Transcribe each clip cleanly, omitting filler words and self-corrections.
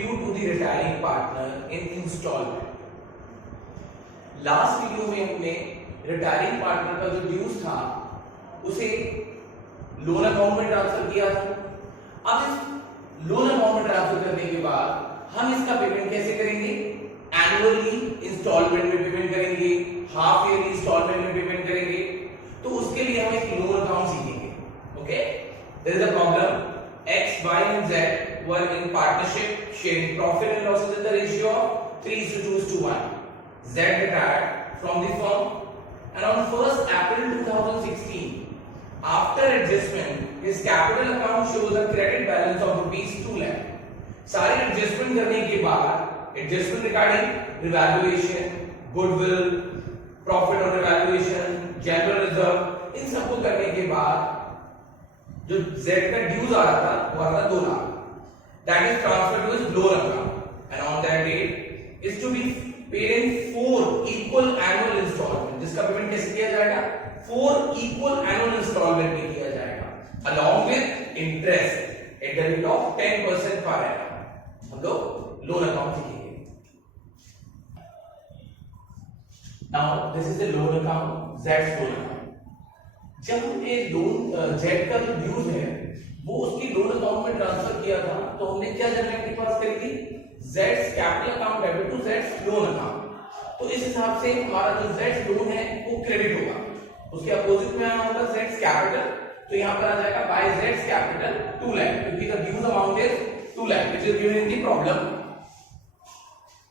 due to the retiring partner in installment. Last video में हमने retiring partner का जो ड्यूज था उसे लोन अकाउंट में ट्रांसफर किया था। अब इस लोन अकाउंट में ट्रांसफर करने के बाद हम इसका पेमेंट कैसे करेंगे? एनुअली इंस्टॉलमेंट में पेमेंट करेंगे, हाफ ईयरली इंस्टॉलमेंट में पेमेंट करेंगे। तो उसके लिए हम एक लोन अकाउंट सीखेंगे। Okay, there is a problem. X, Y and Z were in partnership sharing profit and losses in the ratio of 3:2:1. Z retired from the firm and on 1st April 2016, after adjustment, his capital account shows a credit balance of rupees 2 lakh. सारे adjustment करने के बाद adjustment regarding revaluation, goodwill, profit on revaluation, general reserve, इन सबको करने के बाद जो Z का ड्यूज आ रहा था वो आ रहा था 2 lakh. That is transferred to his loan account and on that date is to be paid in 4 equal annual installment, जिसका पेमेंट कैसे किया जाएगा? 4 इक्वल एनुअल इंस्टॉलमेंट में किया जाएगा along with interest at the rate of 10% per annum. हम लोग loan account सीखेंगे। Now this is the loan account, Z's loan account. जब हमने लोन जेड का जो ड्यूज है वो उसकी लोन अकाउंट में ट्रांसफर किया था तो हमने क्या जनरेट पास करी थी? Z's capital account debit to Z's loan account. तो इस हिसाब से हमारा जो Z's लोन है वो क्रेडिट होगा, उसके अपोजिट में आना होगा Z's कैपिटल। तो यहां पर आ जाएगा बाय Z's कैपिटल 2 लाख, क्योंकि the dues amount is 2 lakh which is given in the problem.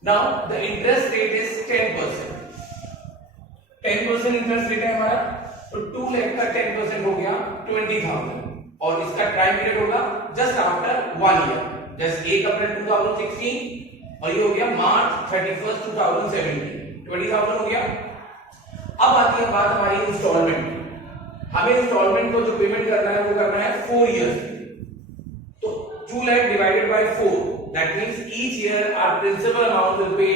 Now the interest rate is 10%। 10% interest rate है हमारा, तो 2 लाख का 10% हो गया 20,000 और इसका टाइम पीरियड होगा जस्ट आफ्टर 1 ईयर, जस्ट 1 अप्रैल 2016 और ये हो गया मार्च 31 2017। 20,000 हो गया। अब आती है बात हमारी इंस्टॉलमेंट। हमें इंस्टॉलमेंट को जो पेमेंट करना है वो करना है 4 इयर्स। तो 2 lakh divided by 4, that means each year our principal amount will pay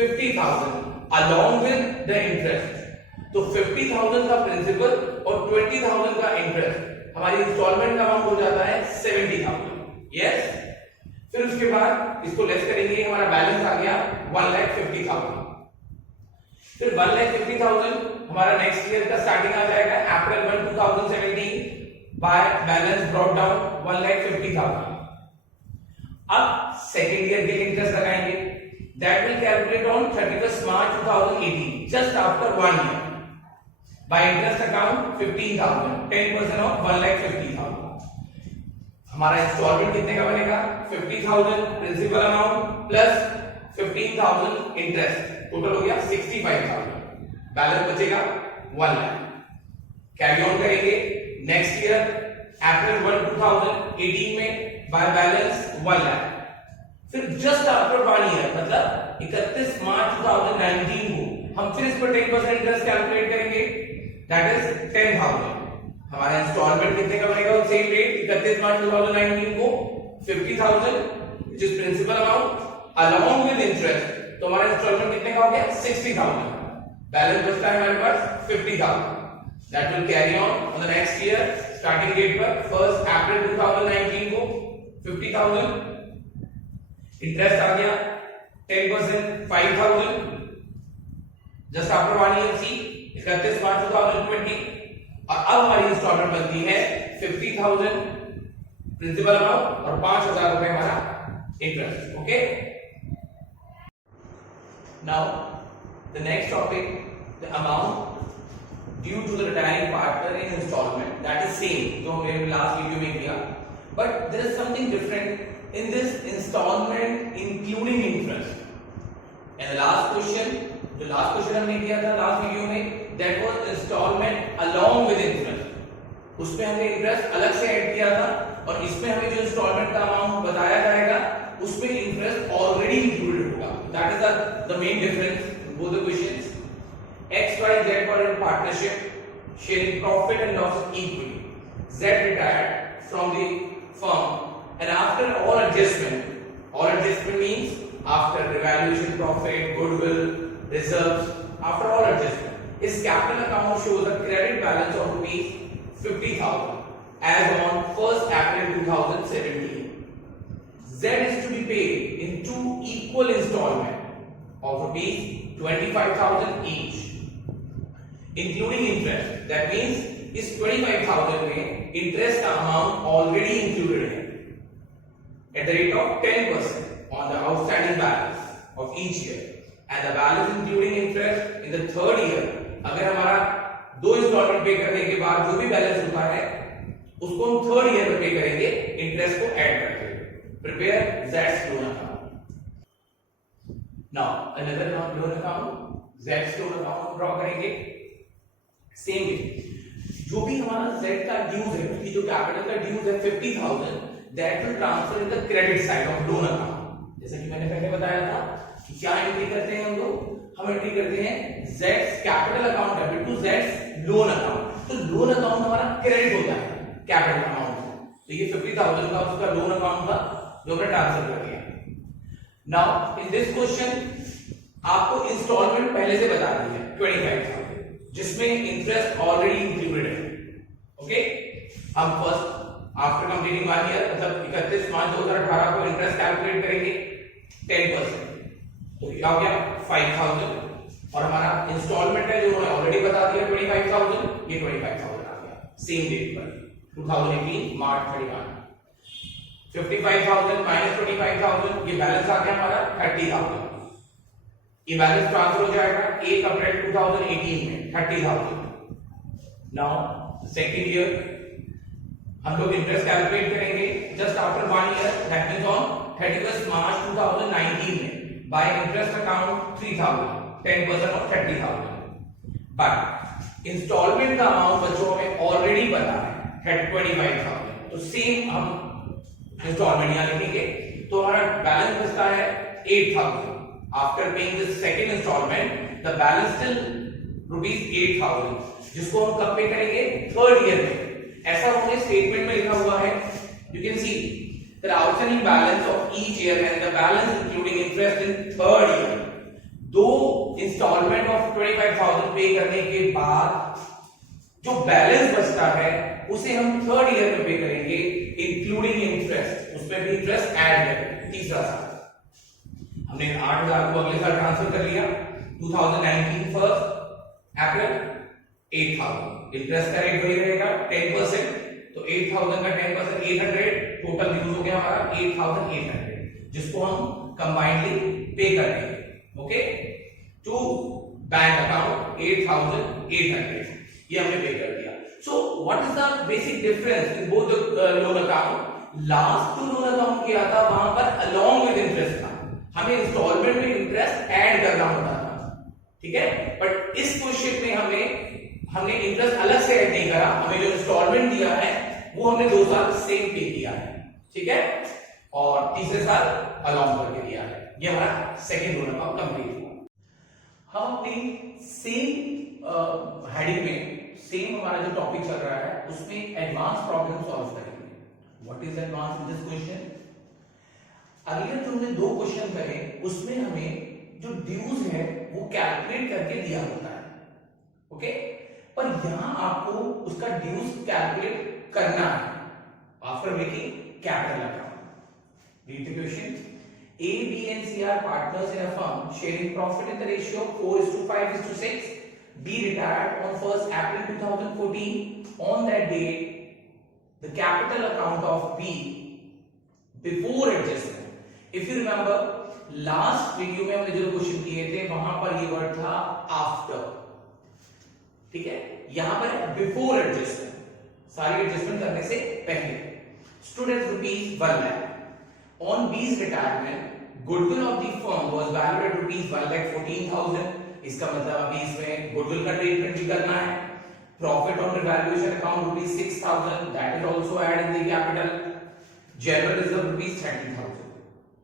50,000 along with the interest। तो 50,000 का प्रिंसिपल और 20,000 का इंटरेस्ट, हमारी इंस्टॉलमेंट का अमाउंट हो जाता है 70,000। यस, फिर उसके बाद इसको लेस करेंगे, हमारा बैलेंस आ गया 1,50,000। फिर 1,50,000 हमारा नेक्स्ट ईयर का स्टार्टिंग आ जाएगा अप्रैल 1 2017 बाय बैलेंस ब्रॉट डाउन 1,50,000। अब सेकेंड ईयर के इंटरेस्ट लगाएंगे, that will calculate on 31 March 2018 just after 1 year by interest account 15,000, 10% of 1,50,000। हमारा इंस्टॉलमेंट कितने का बनेगा? 50,000 principal amount plus 15,000 interest, total हो गया 65,000। बैलेंस बचेगा 1 लाख। कैरी ऑन करेंगे नेक्स्ट ईयर अप्रैल 1 2018 में बाय बैलेंस 1 लाख। फिर जस्ट आफ्टर 1 ईयर मतलब 31 मार्च 2019 को हम फिर इस पर 10% इंटरेस्ट कैलकुलेट करेंगे, दैट इज 10,000। हमारा इंस्टॉलमेंट कितने का बनेगा? सेम रेट 31 मार्च 2019 को 50,000 which is principal amount along with interest. तो हमारा इंस्टॉलमेंट कितने का हो गया? 60,000। बैलेंस बचता है हमारे पास 50,000। That will carry on the next year starting date पर 1 अप्रैल 2019 को 50,000 इंटरेस्ट आ गया 10% 5,000 जस्ट आफ्टर 1 ईयर सी 31 मार्च 2020। और अब हमारी इंस्टॉलमेंट बनती है 50,000 प्रिंसिपल अमाउंट और 5,000 रुपए हमारा interest. Okay, now the next topic, the amount due to the retiring partner in installment, that is same जो हमने लास्ट वीडियो में किया, but there is something different in this installment including interest. And last question हमने किया था last video में, that was installment along with interest. उसमें हमने इंटरेस्ट अलग से ऐड किया था और इसमें हमें जो इंस्टॉलमेंट का अमाउंट बताया जाएगा उसमें इंटरेस्ट ऑलरेडी इंक्लूडेड होगा। That is the main difference in both the questions. X, Y, Z were in partnership sharing profit and loss equally. Z retired from the firm and after all adjustment means after revaluation, profit, goodwill, reserves, after all adjustment, his capital account shows a credit balance of rupees 50,000 as on 1st April 2017. Z is to be paid in into equal installment of rupees 25,000 each, including interest. That means इस 25,000 में interest का amount already included है at the rate of 10% on the outstanding balance of each year, and the balance including interest in the third year. अगर हमारा 2 instalment पे करने के बाद जो भी बैलेंस होता है उसको हम थर्ड ईयर में पे करेंगे, इंटरेस्ट को ऐड करके. Prepare Z's loan account. Now another loan account, Z's loan account draw करेंगे. सेम वे जो भी हमारा Z का ड्यूज है, उसकी जो कैपिटल का ड्यूज है 50,000, that will transfer in the credit side of loan account. जैसा कि मैंने पहले बताया था कि क्या एंट्री करते हैं हम लोग, हम एंट्री करते हैं Z's capital account debit to Z's loan account. तो लोन अकाउंट हमारा क्रेडिट होता है कैपिटल अकाउंट से. तो ये 50,000 का उसका लोन अकाउंट था जो हमने ट्रांसफर कर दिया. नाउ इन दिस क्वेश्चन आपको इंस्टॉलमेंट पहले से बता दी है 25,000, जिसमें इंटरेस्ट ऑलरेडी इंक्लूडेड है. ओके, हम फर्स्ट आफ्टर कंप्लीटिंग 1 ईयर मतलब 31 मार्च 2018 को इंटरेस्ट कैलकुलेट करेंगे 10%. तो क्या हो गया 5,000, और हमारा इंस्टॉलमेंट है जो उन्होंने ऑलरेडी बता दिया 25,000, ये 25,000 आ गया सेम डेट पर 2018 मार्च 31. 55,000 माइनस 25,000, ये बैलेंस आ गया हमारा 30,000. ये बैलेंस ट्रांसफर हो जाएगा 1 अप्रैल 2018 में 30,000. नाउ सेकंड ईयर हम लोग इंटरेस्ट कैलकुलेट करेंगे just after 1 year, that means on 31 March 2019 में by interest account 3,000, 10% of 30,000. But installment का अमाउंट बच्चों में ऑलरेडी पता है 25,000. तो सेम हम इंस्टॉलमेंट यहां लिखेंगे. तो हमारा बैलेंस बचता है 8,000. After paying the second installment, the balance still rupees 8,000, जिसको हम कब पे करेंगे थर्ड ईयर में. ऐसा हमने स्टेटमेंट में लिखा हुआ है. You can see the outstanding balance of each year and the balance including interest in third year. 2 installment of 25,000 pay करने के बाद जो बैलेंस बचता है उसे हम थर्ड ईयर में पे करेंगे इंक्लूडिंग इंटरेस्ट. उसमें भी इंटरेस्ट ऐड करेंगे. तीसरा साल हमने 8,000 को अगले साल ट्रांसफर कर लिया 2019 फर्स्ट अप्रैल 8,000. इंटरेस्ट का रेट वही रहेगा 10%. तो 8,000 का 10% 800, टोटल यूज हो गया हमारा 8,800, जिसको हम कंबाइनली पे कर देंगे. ओके, टू बैंक अकाउंट 8,800, ये हमने पे कर दिया. So what is the basic difference in both the loan account? Last जो लोन अकाउंट किया था वहां पर अलोंग विद इंटरेस्ट था, हमें इंस्टॉलमेंट में इंटरेस्ट ऐड करना होता था. ठीक है, बट इस क्वेश्चन में हमने इंटरेस्ट अलग से ऐड नहीं करा. हमें जो इंस्टॉलमेंट दिया है वो हमने 2 साल सेम पे किया है. ठीक है, और तीसरे साल अलोंग करके दिया है. ये हमारा सेकंड लोन अकाउंट कंप्लीट हुआ. हम अपनी सेम हेडिंग में सेम हमारा जो टॉपिक चल रहा है उसमें एडवांस प्रॉब्लम सॉल्व करेंगे. What is advance in this question? Earlier जो हमने 2 क्वेश्चन करे उसमें हमें जो ड्यूज है वो कैलकुलेट करके दिया होता है. ओके, पर यहां आपको उसका ड्यूज कैलकुलेट करना है after making capital account. Read the question. A, B and C are partners in a firm sharing profit in the ratio of 4:5:6. B retired on 1st April 2014. On that date, the capital account of B before adjustment. If you remember, last video में हमने जो question किए थे वहां पर ये word था after. ठीक है, यहां पर बिफोर एडजस्टमेंट, सारी एडजस्टमेंट करने से पहले. stood at rupees 1 lakh. On B's retirement, goodwill of the firm was valued at rupees 1,14,000. इसका मतलब अभी इसमें गुडविल का ट्रीटमेंट भी करना है. Profit on revaluation account rupees 6,000, that is also added in the capital. General reserve rupees 30,000.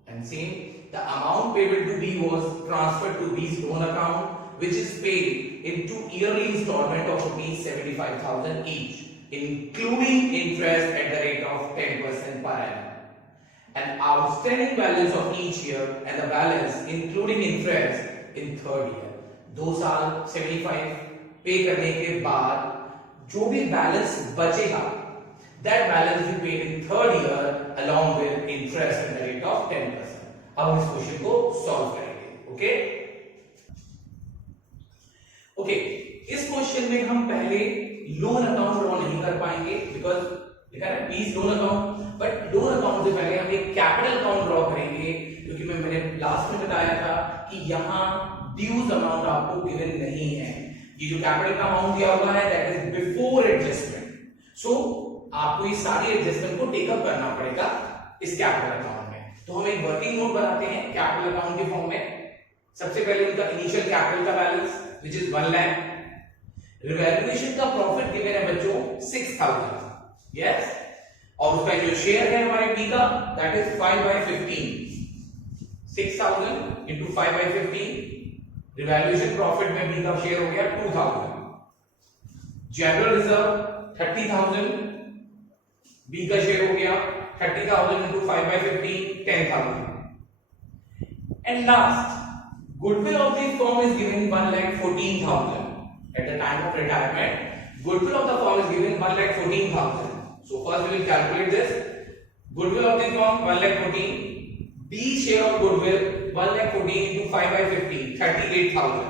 And same, the amount payable to B was transferred to B's loan account, which is paid in 2 yearly installment of rupees 75,000 each, including interest at the rate of 10% per annum. An outstanding balance of each year and the balance including interest in third year. 2 साल 75 पे करने के बाद जो भी balance बचेगा, that balance will be paid in third year along with interest at the rate of 10%. अब हम इस क्वेश्चन को सॉल्व करेंगे। ओके ओके, इस क्वेश्चन में हम पहले लोन अकाउंट ड्रॉ नहीं कर पाएंगे बिकॉज लिखा है 20 loan account, but loan account से पहले हम एक कैपिटल अकाउंट ड्रॉ करेंगे, क्योंकि मैंने लास्ट में बताया था कि यहाँ ड्यूज अमाउंट आपको गिवन नहीं है। ये जो कैपिटल का अमाउंट दिया हुआ है दैट इज बिफोर एडजस्टमेंट, सो आपको ये सारी एडजस्टमेंट को टेकअप करना पड़ेगा इस कैपिटल अकाउंट में। तो हम एक वर्किंग नोट बनाते हैं कैपिटल अकाउंट के फॉर्म में। सबसे पहले उनका इनिशियल कैपिटल का balance which is 1 lakh, revaluation का प्रॉफिट गिवन है बच्चों 6000, यस, और उसका जो शेयर है हमारे बी का that is 5/15, 6000 into 5/15, revaluation profit में बी का शेयर हो गया 2000, जनरल रिजर्व 30000, बी का शेयर हो गया 30,000 into 5/15, 10,000, and last goodwill of the firm is given 1,14,000 at the time of retirement. Goodwill of the firm is given 1,14,000. So first we will calculate this. Goodwill of the firm 1,14,000. B share of goodwill 1,14,000 into 5/15, 38,000.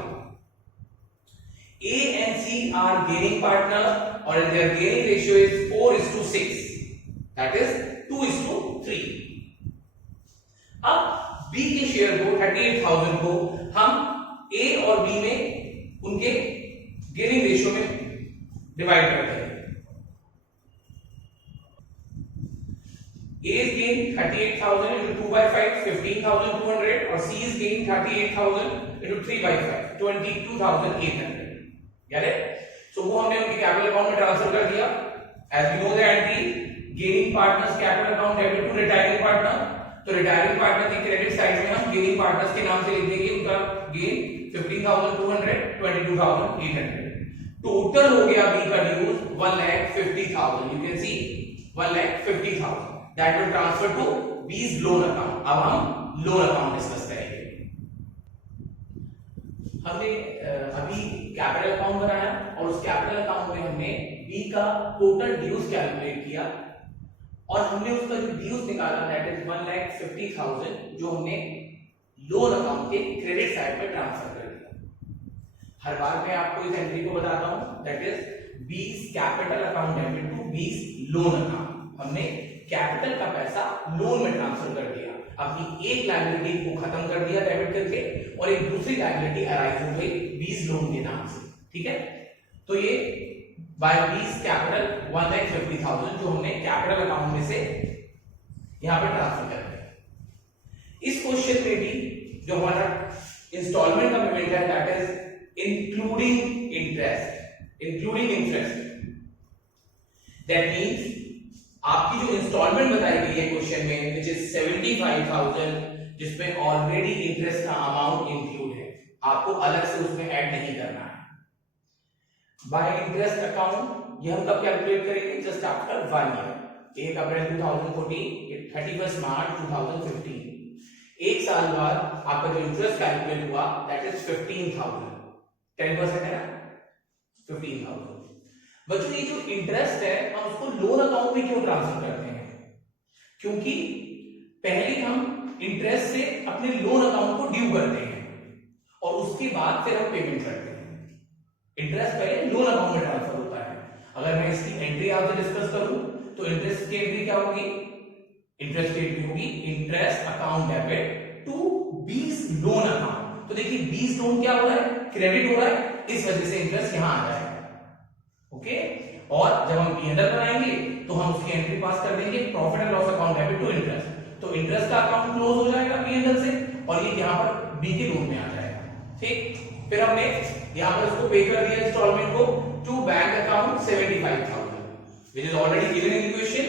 A and C are gaining partner, or their gaining ratio is 4:6. That is 2:3. अब B के share को 38,000 को हम A और B में उनके gaining ratio में divide करते हैं। A is gain 38,000 into 2/5, 15,200, और C is gain 38,000 into 3/5, 22,800. Get it? So वो हमने उनके कैपिटल अकाउंट में ट्रांसफर कर दिया। As we know the entry, gaining partners capital account debit to retiring partner, तो रिटायरिंग पार्टनर की क्रेडिट साइड में हम गेनिंग पार्टनर्स के नाम से लिख देंगे उनका गेन 15,200, 22,800। टोटल हो गया बी का dues 1,50,000। You can see 1,50,000 that will transfer to B's loan account. अब हम लोन अकाउंट डिस्कस करेंगे। हमने अभी कैपिटल अकाउंट बनाया और उस कैपिटल अकाउंट में हमने बी का टोटल ड्यूज कैलकुलेट किया और हमने उसका जो ड्यूज निकाला दैट इज 1,50,000 जो हमने लोन अकाउंट के क्रेडिट साइड पे ट्रांसफर कर दिया। हर बार मैं आपको इस एंट्री को बताता हूं that is B's capital account debit to B's loan account. हमने कैपिटल का पैसा लोन में ट्रांसफर कर दिया। अपनी एक लायबिलिटी को खत्म कर दिया डेबिट करके और एक दूसरी लायबिलिटी अराइज हो गई बीस लोन के नाम से। ठीक है, तो ये बाय बीस कैपिटल 1,50,000 जो हमने कैपिटल अकाउंट में से यहां पे ट्रांसफर कर दिया। इस क्वेश्चन में भी जो हमारा इंस्टॉलमेंट का पेमेंट है that is including interest. That means आपकी जो इंस्टॉलमेंट बताई गई है क्वेश्चन में विच इज 75,000 जिसमें ऑलरेडी इंटरेस्ट का अमाउंट इंक्लूड है, आपको अलग से उसमें ऐड नहीं करना है। बाय इंटरेस्ट अकाउंट ये हम कब कैलकुलेट करेंगे? जस्ट आफ्टर 1 ईयर, 1 अप्रैल 2014, 31 मार्च 2015। एक साल बाद आपका जो इंटरेस्ट कैलकुलेट हुआ दैट इज 15,000, 10% है ना, 15,000। बच्चों ये जो इंटरेस्ट है हम उसको लोन अकाउंट में क्यों ट्रांसफर करते हैं? क्योंकि पहले हम इंटरेस्ट से अपने लोन अकाउंट को ड्यू करते हैं और उसके बाद फिर हम पेमेंट करते हैं। इंटरेस्ट पहले लोन अकाउंट में ट्रांसफर होता है। अगर मैं इसकी एंट्री आपसे डिस्कस करूं तो इंटरेस्ट की एंट्री क्या होगी? इंटरेस्ट की एंट्री होगी interest account debit to B's loan account. तो देखिए बीस लोन क्या हो रहा है? क्रेडिट हो रहा है, इस वजह से इंटरेस्ट यहां आ जाएगा। ओके, और जब हम P&L बनाएंगे तो हम उसकी एंट्री पास कर देंगे profit and loss account debit to interest. तो इंटरेस्ट का अकाउंट क्लोज हो जाएगा P&L से और ये यहां पर बी के रूप में आ जाएगा। ठीक, फिर हमने यहां पर उसको पे कर दिया इंस्टॉलमेंट को to bank account 75,000 which is already given in equation.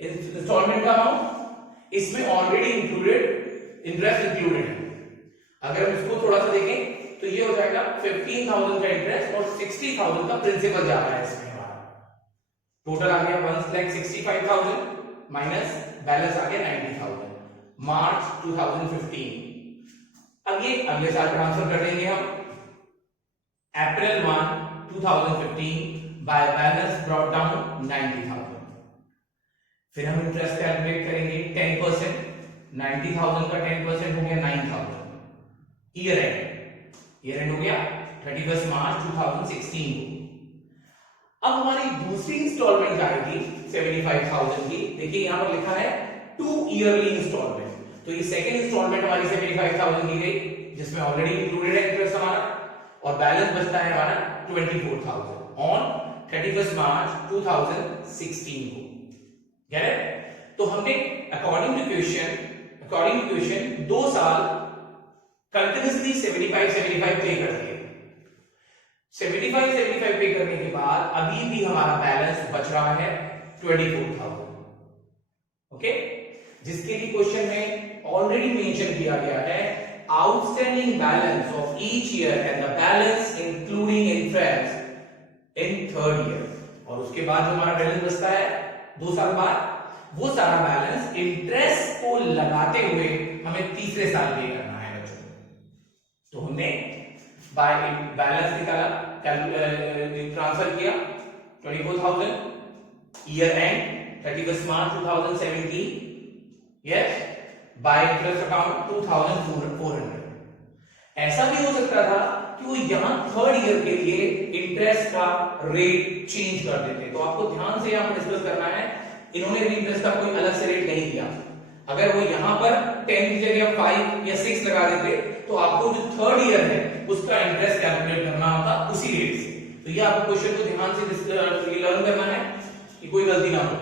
Installment का अमाउंट इसमें ऑलरेडी इंक्लूडेड, इंटरेस्ट इंक्लूडेड है। अगर हम इसको थोड़ा सा देखें तो ये हो जाएगा 15,000 का इंटरेस्ट और 60,000 का प्रिंसिपल जा रहा है इसमें। हमारा टोटल आ गया 1,65,000 माइनस बैलेंस आ गया 90,000 मार्च 2015। अब ये अगले साल ट्रांसफर कर देंगे हम अप्रैल 1 2015 बाय बैलेंस ब्रॉट डाउन 90,000। फिर हम इंटरेस्ट कैलकुलेट करेंगे 10%, 90,000 का 10% हो गया 9,000। ईयर एंड हो गया 31 मार्च 2016 को। अब हमारी दूसरी इंस्टॉलमेंट आएगी 75,000 की। देखिए यहां पर लिखा है 2 ईयरली इंस्टॉलमेंट, तो ये सेकंड इंस्टॉलमेंट हमारी 75,000 की गई, जिसमें ऑलरेडी इंक्लूडेड है इंटरेस्ट हमारा, और बैलेंस बचता है हमारा 24,000 ऑन 31 मार्च 2016 को। get it? तो हमने अकॉर्डिंग टू क्वेश्चन 2 साल कंटिन्यूसली 75 पे कर दिए। 75 पे करने के बाद अभी भी हमारा बैलेंस बच रहा है 24,000। ओके, जिसके लिए क्वेश्चन में ऑलरेडी मेंशन किया गया है outstanding balance of each year and the balance including interest in third year. और उसके बाद जो हमारा बैलेंस बचता है 2 साल बाद, वो सारा बैलेंस इंटरेस्ट को लगाते हुए हमें तीसरे साल पे करना है बच्चों। तो हमने बाय बैलेंस निकाला, ट्रांसफर किया 24,000 year and 31 March 2017, yes, bye interest account 2,400। ऐसा भी हो सकता था कि वो यहां थर्ड ईयर के लिए इंटरेस्ट का रेट चेंज कर देते। तो आपको ध्यान से यहां पर डिस्कस करना है, इन्होंने भी इंटरेस्ट का कोई अलग से रेट नहीं दिया। अगर वो यहां पर 10 की जगह 5 या 6 लगा देते तो आपको जो थर्ड ईयर है उसका इंटरेस्ट कैलकुलेट करना होता उसी रेट से। तो ये आपको क्वेश्चन को ध्यान से लर्न करना है कि कोई गलती ना हो।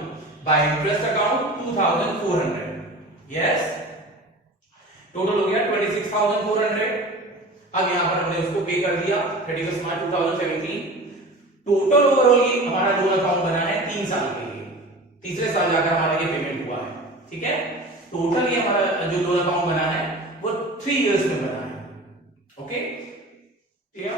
Bye interest account 2,400, yes, total हो गया 26,400। अब यहां पर हमने उसको पे कर दिया 31 मार्च 2017। टोटल ओवरऑल ये हमारा लोन अकाउंट बना है 3 साल के लिए, तीसरे साल जाकर हमारा ये पेमेंट हुआ है, ठीक है। टोटल ये हमारा जो लोन अकाउंट बना है वो 3 इयर्स में बना है। Okay, clear?